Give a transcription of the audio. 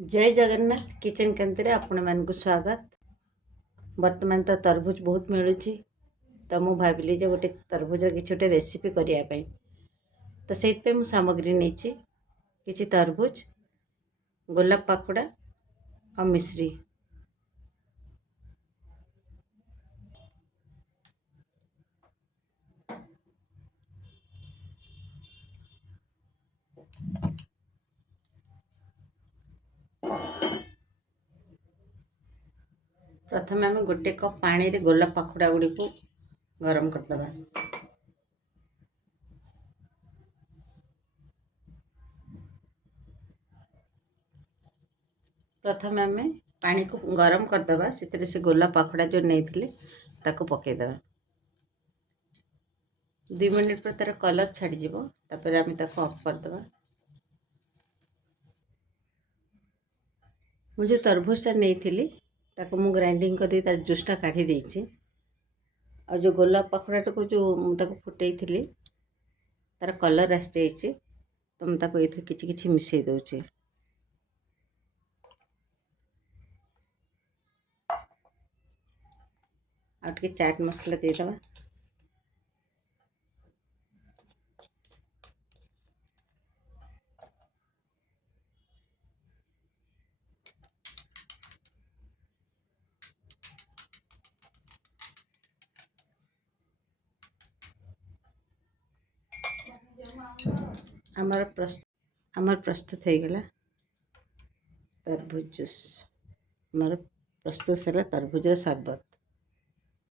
जय जगन्नाथ किचन केन्द्र आपण मानक स्वागत। वर्तमान तो तरबूज बहुत मिलूँ तो मुझे भाविली गोटे तरबूज कि गोटे रेसिपी करने तो से सामग्री नहीं कि तरबूज गोलाप पाखुड़ा और मिश्री। प्रथम आम गोटे कप पानी रे गोलाप पाखुड़ा गुड़ी को गरम करदबा। प्रथम आम पानी को गरम करदबा से गोलाप पाखुड़ा जो नहीं ताको पकईदबा। 2 मिनट पर तार कलर छाड़ीज तापर आम ताको ऑफ करदबा। मुझे तरबूजटा नहीं ताको मु ग्राइंडिंग कर तार जूसटा काढ़ी देछि। और जो गोलाप पाखुड़ा को जो ताको फुटई थी तार कलर आसी जाइए तो मुझे ताको ये किछि किछि मिसई दउछि। और टिके चाट मसला देदबा। आमर प्रस्तुत हो गला तरबूज जूस। आमर प्रस्तुत है तरबूजर शरबत।